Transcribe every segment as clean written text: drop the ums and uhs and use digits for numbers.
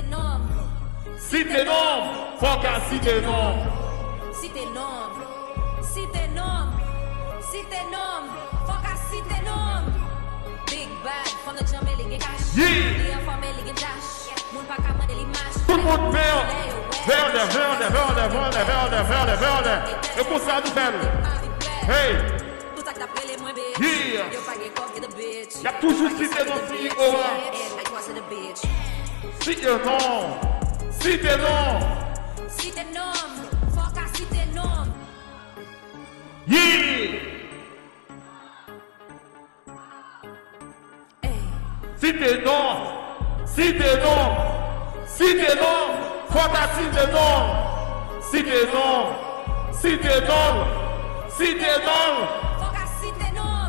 t'es nom. Si t'es nom, faut qu'à si t'es nom. Si t'es nom. Si t'es nom. Si t'es nom. Faut qu'à si t'es nom. Big bad, from the jump, les cash. Les enfants, les dash. Moun pas qu'à manger l'image. Tout le monde vers et pour ça nous fait. Hey. Yeah. Y a toujours cité dans CEO. Si t'es non. Si t'es non. Si t'es nom. Faut qu'à si t'es nom. Yeah. Si t'es non. Si t'es non. Si t'es non. Faut qu'à si t'es non. Si t'es non. Si t'es non. Si t'es non. Faut qu'à si t'es nom.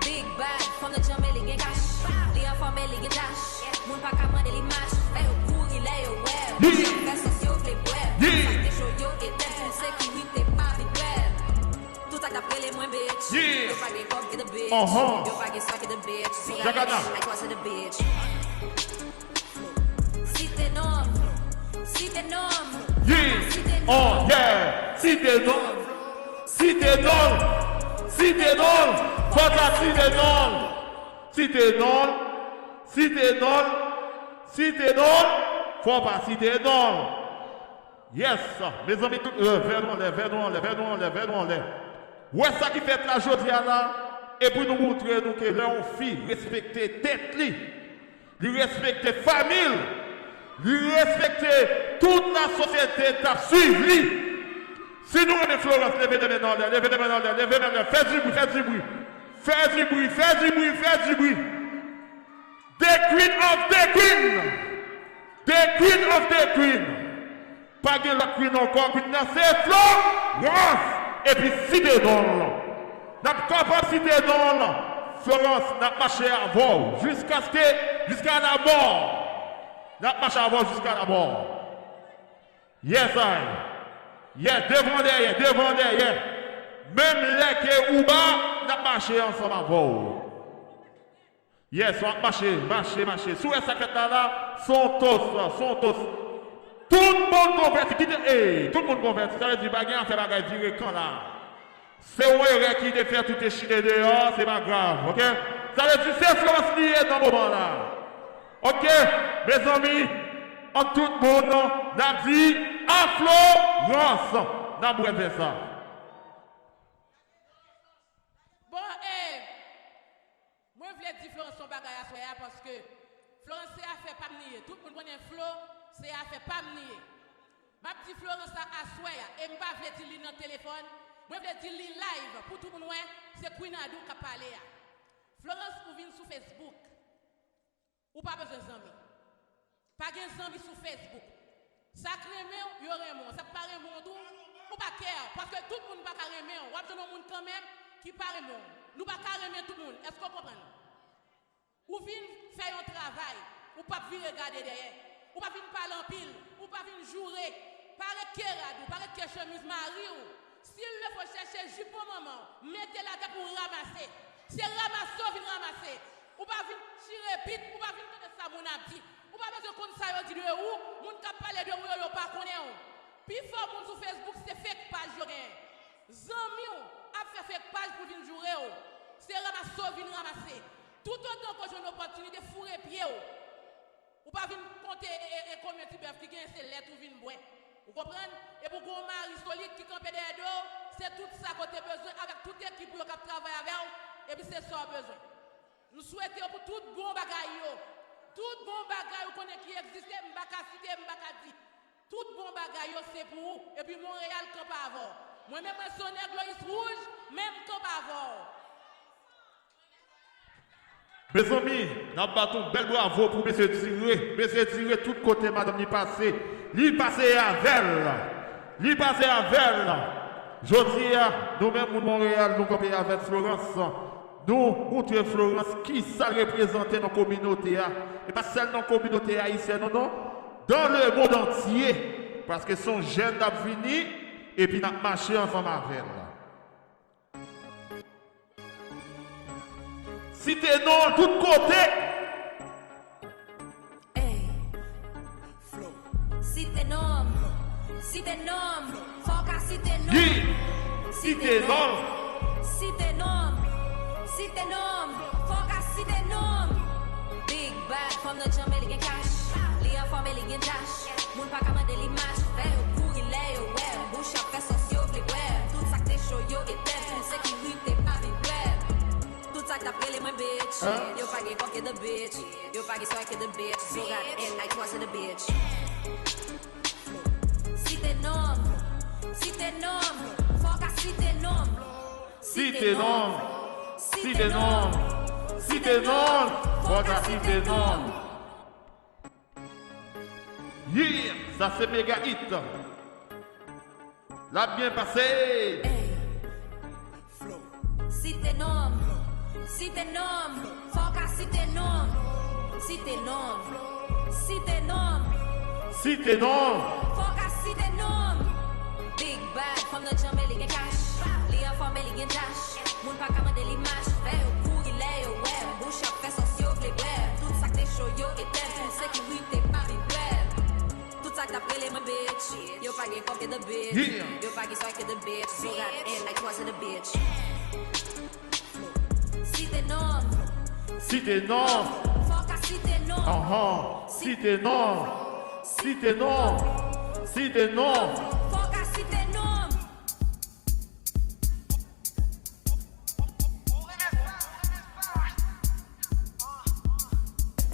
Big bad, from the jump, les cash. Les enfants, les dash. Moun pas qu'à manger l'image. Fait au cours, il est au web. Fais sociaux, les web. Ça t'es chaud, yo, et t'es une sécurité, pas habituelle. Tout ça d'après les moins bitch. Yo, pas get coke, get a bitch. Yo, pas get suck, get a bitch. Like what's in the bitch. Si t'es nom. Si t'es nom. Yeah. Oh yeah. Si t'es non. Si t'es non. Si t'es non. Faut qu'à si t'es non. Si t'es non. Si t'es non. Si t'es non. Faut pas si t'es non. Yes. Mes amis, vers nous. Ouais, ça qui fait la journée là. Et pour nous montrer nous que l'on fille respecter tête li. Lui respecter famille. Lui respecter toute la société t'a suivi. Si nous on est Florence, levez les mains dans l'air, levez les mains dans l'air, levez les mains dans l'air, faites du bruit, faites du bruit. Faites du bruit, faites du bruit, faites du bruit. The Queen of the Queen. The Queen of the Queen. Pas de la Queen encore, Queen c'est Florence. Et puis si t'es dans là. N'a pas capacité dans là. Florence n'a pas marché à bord jusqu'à la mort. N'a pas marché à bord jusqu'à la mort. Yes, I. Yeah, devant derrière. Même les qui ou bas, n'a pas marché ensemble à bord. Yes, on a marché. Sous les sacs là, sont tous. Tout le monde converti. Tout le monde converti. Ça veut dire, bagarre, fait bagarre direct quand là. C'est vrai qui te fait tout échiner dehors, c'est pas grave, ok? Ça veut dire, c'est Florence liée dans ce moment-là. Ok, mes amis, en tout le monde, n'a dit à Florence. N'a pas fait ça. Bon, moi, je voulais dire Florence son bagage à soi parce que Florence, c'est à faire pas nier. Tout le monde connaît Flo, c'est à faire pas nier. Ma petite Florence à soi, et je ne vais pas dire dans le téléphone. Moi, je veux dire live pour tout le monde, c'est Queen Adou qui a parlé. Florence, vous venez sur Facebook. Ou pas besoin d'amis. Pas de amis sur Facebook. Ça crée il y aurait mon. Ça paraît mon tout. Ou pas care. Parce que tout le monde ne peut pas aimer. Ou pas de monde quand même qui paraît mon. Nous ne pouvons pas aimer tout le monde. Est-ce qu'on comprend? Ou venez faire un travail. Ou pas venir regarder derrière. Ou pas venir parler en pile. Ou pas venir jouer. Parler que radou. Parler que chemise Marie. S'il le faut chercher juste pour maman, mettez la tête pour ramasser. C'est ramasser, vient ramasser. Ou pas venir tirer vite, ou pas venir de ça, mon abdi. Ou pas besoin qu'on ça dit de où, mon cap parler de où, yo pas connaît où. Puis fort mon sur Facebook, c'est fake page yo gen. Zami a fait fake page pour venir jouer où. C'est ramasser, vient ramasser. Tout autant que j'ai une opportunité de fourrer pied où. Ou pas venir compter et combien de bœuf qui gagne c'est lettre ou venir boire. Vous comprenez? Et pour qu'on mari solide qui campe derrière dos, c'est tout ça qu'on a besoin avec toute équipe qui travaille avec vous. Et puis c'est ça besoin. Nous souhaitons pour tout bon bagaille, tout bon bagaille qui existe, m'baka cité, m'baka dit. Tout bon bagaille c'est pour vous. Et puis Montréal campe avant. Moi-même un sonnet Gloris rouge, même campe avant. Mes amis, nous avons bel bravo pour M. Tiré. M. Tiré, tout côté, madame, il passé. Il passé à Vel. Il passé à Vel. Je dis, nous-mêmes, nous, Montréal, nous comptons avec Florence. Nous, montrons Florence qui ça représente dans la communauté. Et pas seulement dans la communauté haïtienne, non. Dans le monde entier. Parce que son jeune a fini et puis nous avons marché ensemble avec elle. Si t'es non, tout côté. t'es nom, si t'es nom, faut qu'à si t'es nom. Si t'es nom, Si t'es nom, si t'es nom, faut qu'à si t'es nom. Big bad from the jump, il cash. Li en forme, il dash. Moun pa kamande l'image, fait au cours, il est au web. Bouche à fait sociaux, les web. Tout ça que t'es chaud, yo, et t'es tout sécurité, pas des web. Tout ça que t'as pris les mains, bitch. Yo, pas gay, fuck the bitch. Yo, pas gay, swag the bitch. So got in like twice the bitch. Si t'es nom, si t'es nom, faut qu'à si t'es nom. si t'es nom, si t'es nom, si t'es nom, faut qu'à si t'es nom. Yeah, ça c'est méga hit. L'a bien passé. Si t'es nom, si t'es nom, faut qu'à si t'es nom. Si t'es nom, si t'es nom, Si t'es nom, faut qu'à si t'es nom. Big bad from the jump, il get cash. Li en forme, il get dash. Moun pa kamande l'image, fait au cours, il est au web. Bouche à fait sociaux, les web. Tout ça que t'es chaud, yo, et t'es tout sécurité, pas des web. Tout ça que t'as pris les mains, bitch. Yo, pas gay, fuck the bitch. Yo, pas gay, swag the bitch. So got in like twice the bitch. Si t'es nom, si t'es nom, faut qu'à si t'es nom. si t'es nom, si t'es nom, si t'es nom. Faut qu'à si t'es nom.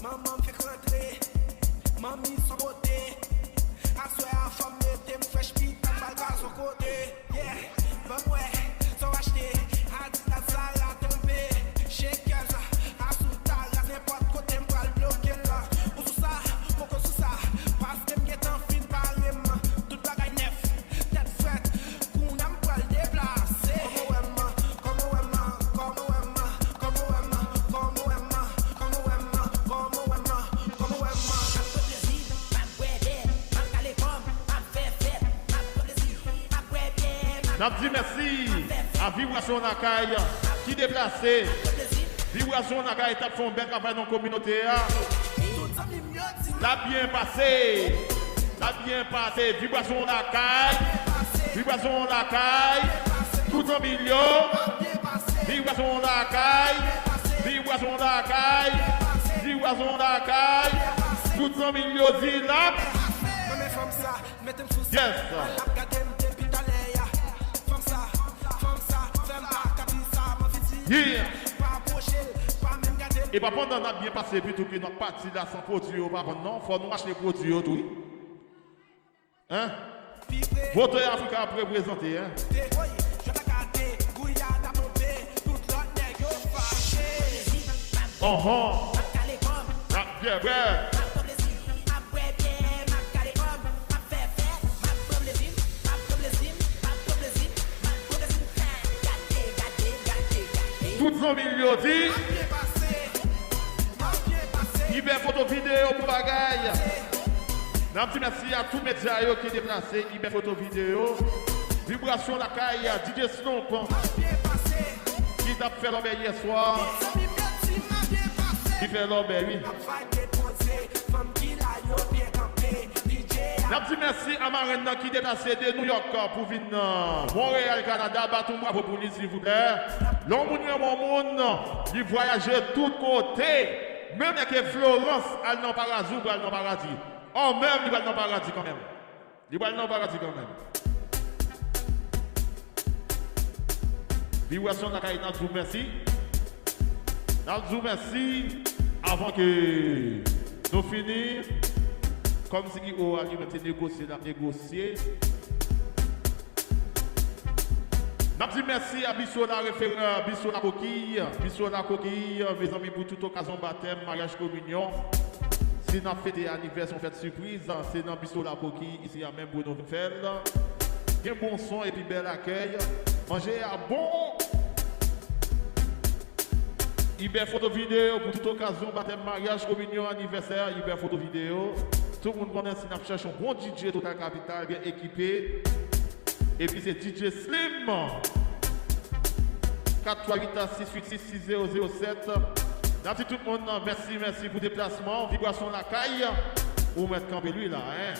Maman me fait rentrer, mamie son côté. Assois à femme, mettez me fresh pit, pas mal à son côté. Yeah, bon ouais, sont achetés, à dit la salle à tomber. Shakers, à sous ta la n'importe côté, m'bral bloquer là. Ou sous ça, pourquoi sous ça, parce que m'guette en fin par même. Tout bagaille neuf, tête faite, qu'on a m'bral déplacer. N'a dit merci à Vibration Nakaï qui déplacé. Vibration Nakaï t'a fait un bel travail dans la communauté. T'as bien passé. T'as bien passé. Vibration Nakaï. Vibration Nakaï. Tout en milieu. Vibration Nakaï. Vibration Nakaï. Vibration Nakaï. Tout en milieu. Zilap. Yes. Yeah. Et pas pendant qu'on a bien passé, plutôt que notre partie là sans produit, non, il faut nous acheter les produits, tout. Hein? Votre Afrique a représenté, hein? Bien, bien. Toutes les millions dit. Il fait photo vidéo pour bagaille. Un petit merci à tous les médias qui sont déplacés. Il fait photo vidéo. Vibration la caille. DJ Snoop. Qui t'a fait l'obé hier soir. Qui fait l'obé, oui. Un petit merci à Marina qui est déplacée de New York pour venir Montréal, Canada. Batou bravo pour lui, s'il vous plaît. L'homme, mon monde, il voyage de tous côtés. Même avec Florence, elle n'a pas paradis, elle n'a pas paradis. Oh, même, il va dans le paradis quand même. Il va dans le paradis quand même. Vibration de la caille, nous merci. Nous merci avant que nous finissions. Comme si on a négocié. Merci, merci à Bissola référent, Bissola coquille, mes amis pour toute occasion baptême, mariage, communion. Si nous avons fait des anniversaires, on fait surprise, c'est dans Bissola coquille, ici à même Bruno Fell. Bien bon son et puis bel accueil. Manger à bon. Hyper photo vidéo pour toute occasion, baptême, mariage, communion, anniversaire, hyper photo vidéo. Tout le monde connaît si nous cherchons un bon DJ Total Capital bien équipé. Et puis c'est DJ Slim. 438-686-6007. Merci tout le monde. Merci pour le déplacement. Vibration la caille. Ou mettre campé lui là. Hein?